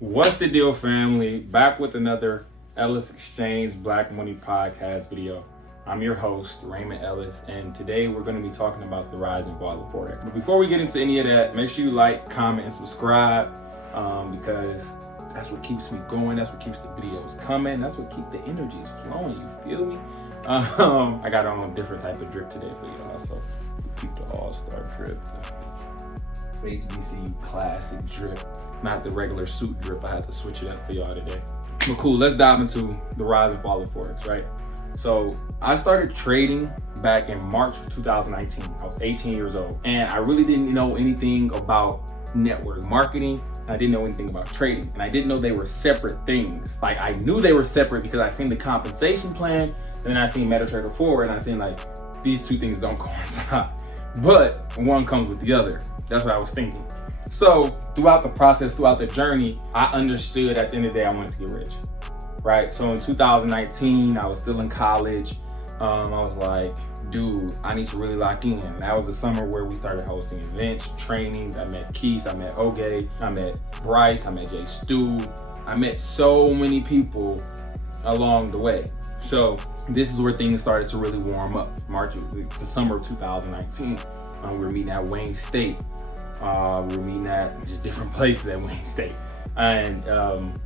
What's the deal, family? Back with another Ellis Exchange Black Money Podcast video. I'm your host, Raymond Ellis, and today we're going to be talking about the rise and fall of Forex. But before we get into any of that, make sure you like, comment, and subscribe because that's what keeps me going. That's what keeps the videos coming. That's what keeps the energies flowing. You feel me? I got on a different type of drip today for y'all, so keep the all-star drip, the HBCU classic drip. Not the regular suit drip. I had to switch it up for y'all today. But cool, let's dive into the rise and fall of Forex, right? So I started trading back in March of 2019. I was 18 years old. And I really didn't know anything about network marketing. I didn't know anything about trading. And I didn't know they were separate things. Like, I knew they were separate because I seen the compensation plan, and then I seen MetaTrader 4, and I seen like, these two things don't coincide. But one comes with the other. That's what I was thinking. So throughout the process, throughout the journey, I understood at the end of the day, I wanted to get rich, right? So in 2019, I was still in college. I was like, dude, I need to really lock in. That was the summer where we started hosting events, trainings. I met Keith, I met Oge, I met Bryce, I met Jay Stu. I met so many people along the way. So this is where things started to really warm up. The summer of 2019, we were meeting at Wayne State. We were meeting at just different places at Wayne State. And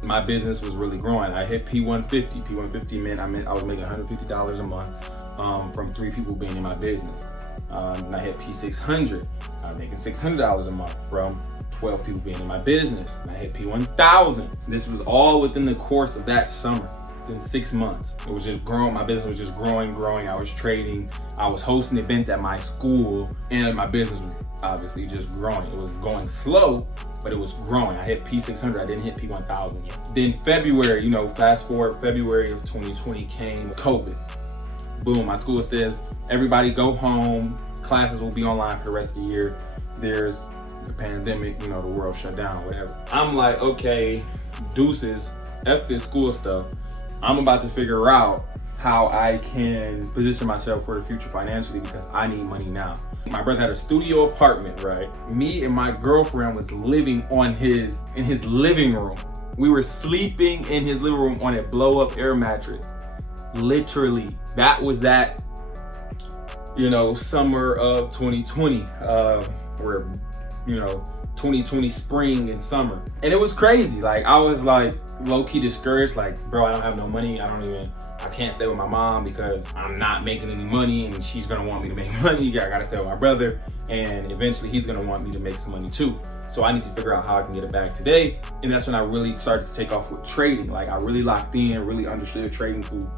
my business was really growing. I hit P150. P150 meant I was making $150 a month from 3 people being in my business. And I hit P600. I was making $600 a month from 12 people being in my business. And I hit P1000. This was all within the course of that summer. In 6 months, it was just growing. My business was just growing. I was trading. I was hosting events at my school, and my business was obviously just growing. It was going slow, but it was growing. I hit P600. I didn't hit P1000 yet. Then February, fast forward, February of 2020 came COVID. Boom, my school says, everybody go home. Classes will be online for the rest of the year. There's the pandemic, the world shut down, whatever. I'm like, okay, deuces, F this school stuff. I'm about to figure out how I can position myself for the future financially because I need money now. My brother had a studio apartment, right? Me and my girlfriend was living in his living room. We were sleeping in his living room on a blow-up air mattress. Literally, that was that, summer of 2020, or 2020 spring and summer. And it was crazy. Like, I was like low-key discouraged. Like, bro, I don't have no money. I can't stay with my mom because I'm not making any money and she's gonna want me to make money. I gotta stay with my brother, and eventually he's gonna want me to make some money too. So I need to figure out how I can get it back today. And that's when I really started to take off with trading. Like, I really locked in, really understood trading to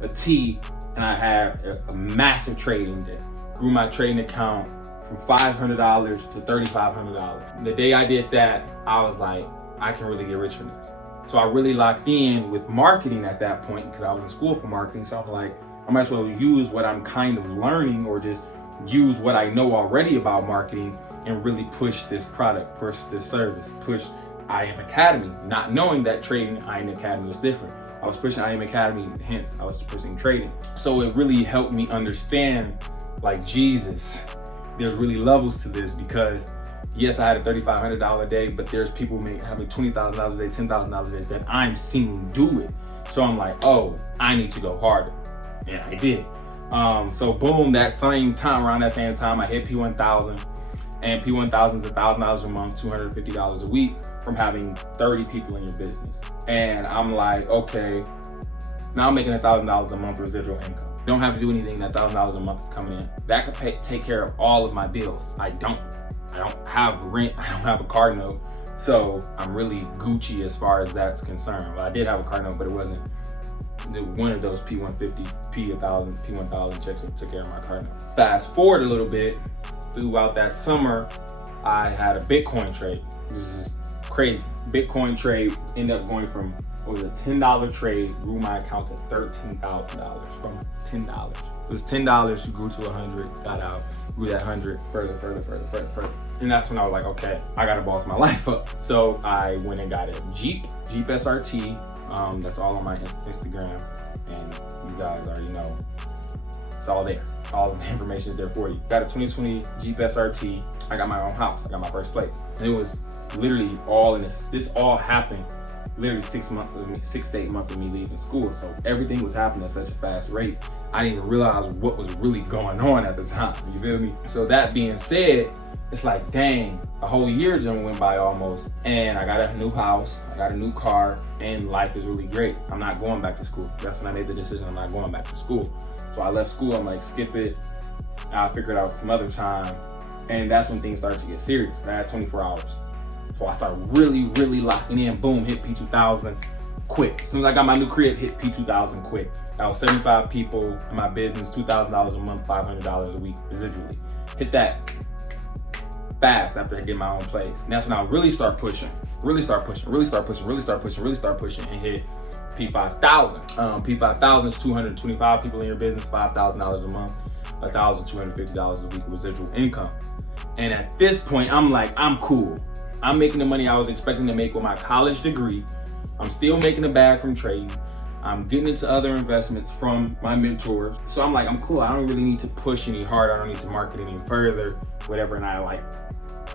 a T, and I had a massive trading day. Grew my trading account from $500 to $3,500. The day I did that, I was like, I can really get rich from this. So I really locked in with marketing at that point because I was in school for marketing. So I'm like, I might as well use what I'm kind of learning, or just use what I know already about marketing and really push this product, push this service, push I Am Academy, not knowing that trading I Am Academy was different. I was pushing I Am Academy, hence I was pushing trading. So it really helped me understand, like, Jesus, there's really levels to this, because yes, I had a $3,500 day, but there's people having $20,000 a day, $10,000 a day that I'm seeing do it. So I'm like, oh, I need to go harder. And I did. So boom, around that same time, I hit P1000, and P1000 is $1,000 a month, $250 a week from having 30 people in your business. And I'm like, okay, now I'm making $1,000 a month residual income. Don't have to do anything. That $1,000 a month is coming in. That could take care of all of my bills. I don't have rent. I don't have a car note. So I'm really Gucci as far as that's concerned. Well, I did have a car note, but it wasn't one of those P150, P1000, P1000 checks that took care of my car note. Fast forward a little bit, throughout that summer, I had a Bitcoin trade. This is crazy. Bitcoin trade ended up going from, it was a $10 trade, grew my account to $13,000 from $10. It was $10, you grew to 100, got out, grew that 100 further. And that's when I was like, okay, I gotta boss my life up. So I went and got a Jeep SRT. That's all on my Instagram, and you guys already know, it's all there. All of the information is there for you. Got a 2020 Jeep SRT. I got my own house. I got my first place. And it was literally all in this all happened literally 6 to 8 months of me leaving school. So everything was happening at such a fast rate. I didn't even realize what was really going on at the time. You feel me? So that being said, it's like, dang, a whole year just went by almost. And I got a new house, I got a new car, and life is really great. I'm not going back to school. That's when I made the decision I'm not going back to school. So I left school, I'm like, skip it. I'll figure it out some other time. And that's when things started to get serious. I had 24 hours. So I started really, really locking in. Boom, hit P2000 quick. As soon as I got my new crib, hit P2000 quick. I was 75 people in my business, $2,000 a month, $500 a week residually. Hit that fast after I get my own place. And that's when I really start pushing, and hit P5000. P5000 is 225 people in your business, $5,000 a month, $1,250 a week residual income. And at this point, I'm like, I'm cool. I'm making the money I was expecting to make with my college degree. I'm still making a bag from trading. I'm getting into other investments from my mentors. So I'm like, I'm cool. I don't really need to push any harder. I don't need to market any further, whatever. And I like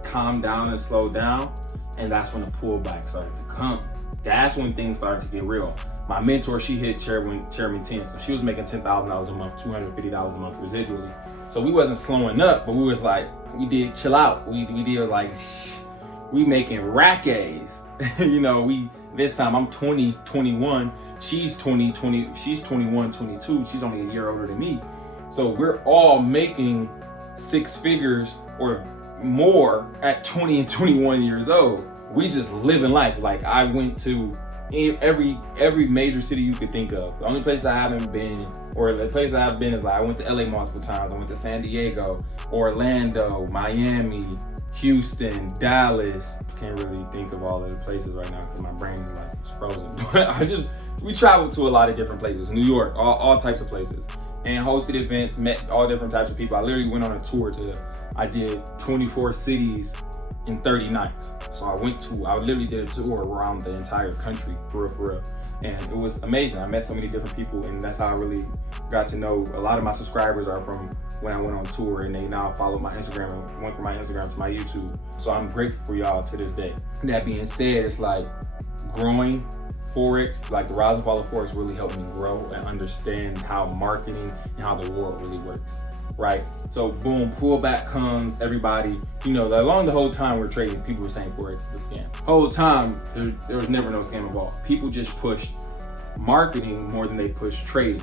calm down and slow down. And that's when the pullback started to come. That's when things started to get real. My mentor, she hit chairman 10. So she was making $10,000 a month, $250 a month residually. So we wasn't slowing up, but we was like, we did chill out. We did like, we making rack A's. This time I'm 20, 21. She's 20, she's 21, 22. She's only a year older than me. So we're all making six figures or more at 20 and 21 years old. We just living life. Like, I went to every major city you could think of. The only place I haven't been, or the place I have been, is like, I went to LA multiple times. I went to San Diego, Orlando, Miami, Houston, Dallas. Can't really think of all of the places right now because my brain is like frozen. But we traveled to a lot of different places. New York, all types of places, and hosted events, met all different types of people. I literally went on a tour I did 24 cities in 30 nights. So I literally did a tour around the entire country, for real. And it was amazing. I met so many different people, and that's how I really got to know. A lot of my subscribers are from when I went on tour, and they now follow my Instagram and went from my Instagram to my YouTube. So I'm grateful for y'all to this day. That being said, it's like growing Forex, like the rise and fall of Forex really helped me grow and understand how marketing and how the world really works, right? So boom, pullback comes, everybody, along the whole time we're trading, people were saying Forex is a scam. Whole time, there was never no scam involved. People just pushed marketing more than they pushed trading,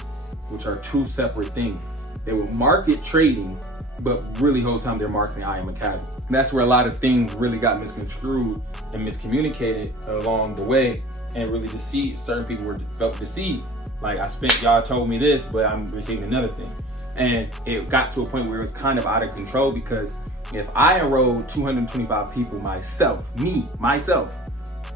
which are two separate things. They will market trading, but really whole time they're marketing I Am Academy. And that's where a lot of things really got misconstrued and miscommunicated along the way, and really deceived. Certain people felt deceived. Like, y'all told me this, but I'm receiving another thing. And it got to a point where it was kind of out of control, because if I enrolled 225 people myself,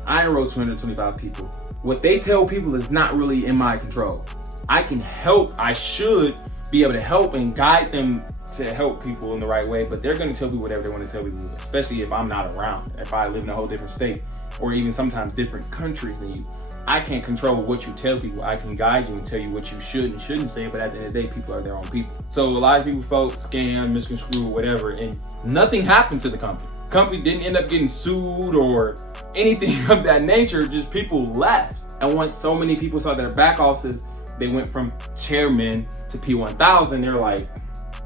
I enrolled 225 people. What they tell people is not really in my control. I can help, I should be able to help and guide them to help people in the right way, but they're gonna tell people whatever they want to tell people, especially if I'm not around, if I live in a whole different state, or even sometimes different countries than you. I can't control what you tell people. I can guide you and tell you what you should and shouldn't say, but at the end of the day, people are their own people. So a lot of people felt scammed, misconstrued, whatever, and nothing happened to the company. The company didn't end up getting sued or anything of that nature, just people left. And once so many people saw their back offices, they went from chairman to P1000, they're like,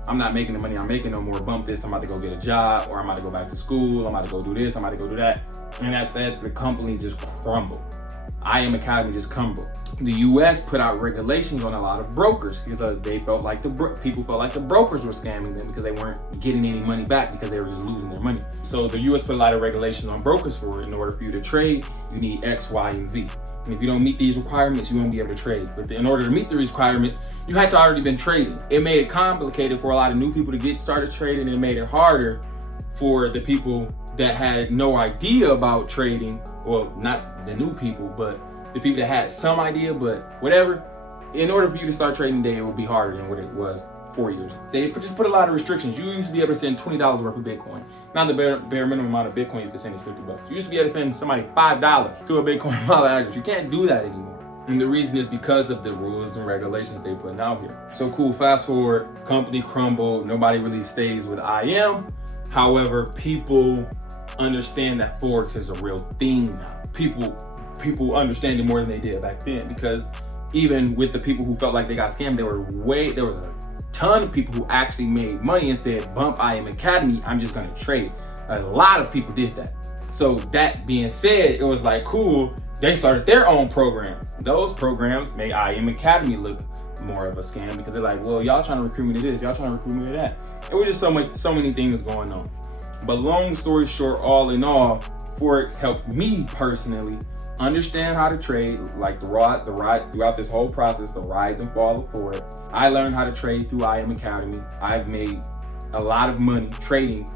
I'm not making the money I'm making no more, bump this, I'm about to go get a job, or I'm about to go back to school, I'm about to go do this, I'm about to go do that. And at that, the company just crumbled. I Am Academy just crumbled. The US put out regulations on a lot of brokers because they felt like people felt like the brokers were scamming them because they weren't getting any money back because they were just losing their money. So the US put a lot of regulations on brokers for it. In order for you to trade, you need X, Y, and Z. And if you don't meet these requirements, you won't be able to trade. But in order to meet the requirements, you had to already been trading. It made it complicated for a lot of new people to get started trading, and it made it harder for the people that had no idea about trading. Well, not the new people, but the people that had some idea, but whatever. In order for you to start trading today, it would be harder than what it was 4 years ago. They just put a lot of restrictions. You used to be able to send $20 worth of Bitcoin. Now the bare minimum amount of Bitcoin you can send is $50. You used to be able to send somebody $5 to a Bitcoin wallet address. You can't do that anymore. And the reason is because of the rules and regulations they putting out here. So cool, fast forward, company crumbled. Nobody really stays with IM. However, people understand that Forex is a real thing now. People understand it more than they did back then, because even with the people who felt like they got scammed, there was a ton of people who actually made money and said, bump IM Academy, I'm just gonna trade. A lot of people did that. So that being said, it was like, cool, they started their own programs. Those programs made IM Academy look more of a scam, because they're like, well, y'all trying to recruit me to this, y'all trying to recruit me to that. It was just so many things going on. But long story short, all in all, Forex helped me personally understand how to trade, like throughout this whole process, the rise and fall of Forex. I learned how to trade through IM Academy. I've made a lot of money trading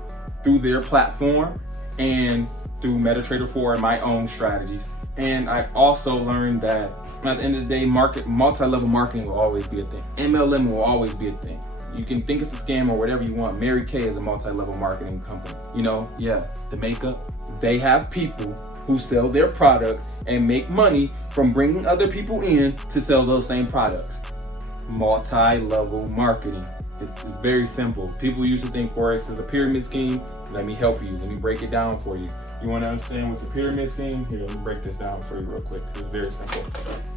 through their platform and through MetaTrader 4 and my own strategies. And I also learned that at the end of the day, multi-level marketing will always be a thing. MLM will always be a thing. You can think it's a scam or whatever you want. Mary Kay is a multi-level marketing company. You know, yeah, the makeup. They have people who sell their products and make money from bringing other people in to sell those same products. Multi-level marketing. It's very simple. People used to think Forex is a pyramid scheme. Let me help you. Let me break it down for you. You want to understand what's a pyramid scheme? Here, let me break this down for you real quick. It's very simple.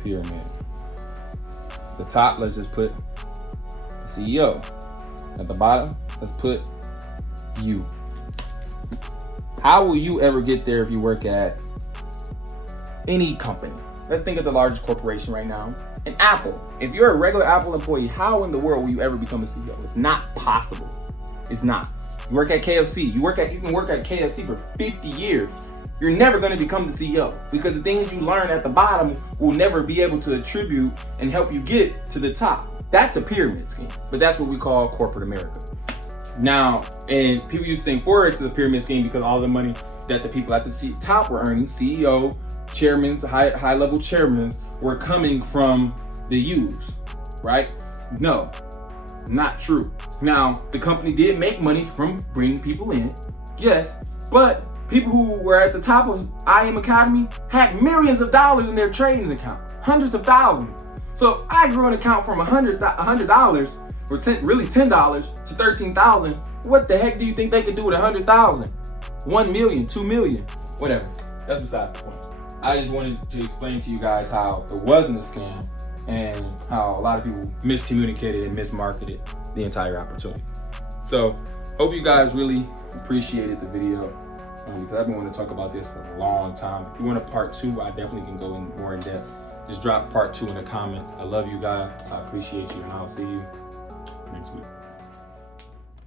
Pyramid. At the top, let's just put the CEO. At the bottom, let's put you. How will you ever get there if you work at any company? Let's think of the largest corporation right now, an Apple. If you're a regular Apple employee, how in the world will you ever become a CEO? It's not possible. It's not. You work at KFC. You can work at KFC for 50 years. You're never going to become the CEO, because the things you learn at the bottom will never be able to attribute and help you get to the top. That's a pyramid scheme, but that's what we call corporate America. Now, and people used to think Forex is a pyramid scheme because all the money that the people at the top were earning, CEO, chairmen, high-level chairmen, were coming from the U's, right? No, not true. Now, the company did make money from bringing people in, yes, but people who were at the top of IM Academy had millions of dollars in their trading account, hundreds of thousands. So I grew an account from $100 or $10 to $13,000. What the heck do you think they could do with 100,000? 1 million, 2 million, whatever. That's besides the point. I just wanted to explain to you guys how it wasn't a scam and how a lot of people miscommunicated and mismarketed the entire opportunity. So hope you guys really appreciated the video, because I've been wanting to talk about this for a long time. If you want a part 2, I definitely can go in more in depth. Just drop part 2 in the comments. I love you guys. I appreciate you, and I'll see you next week.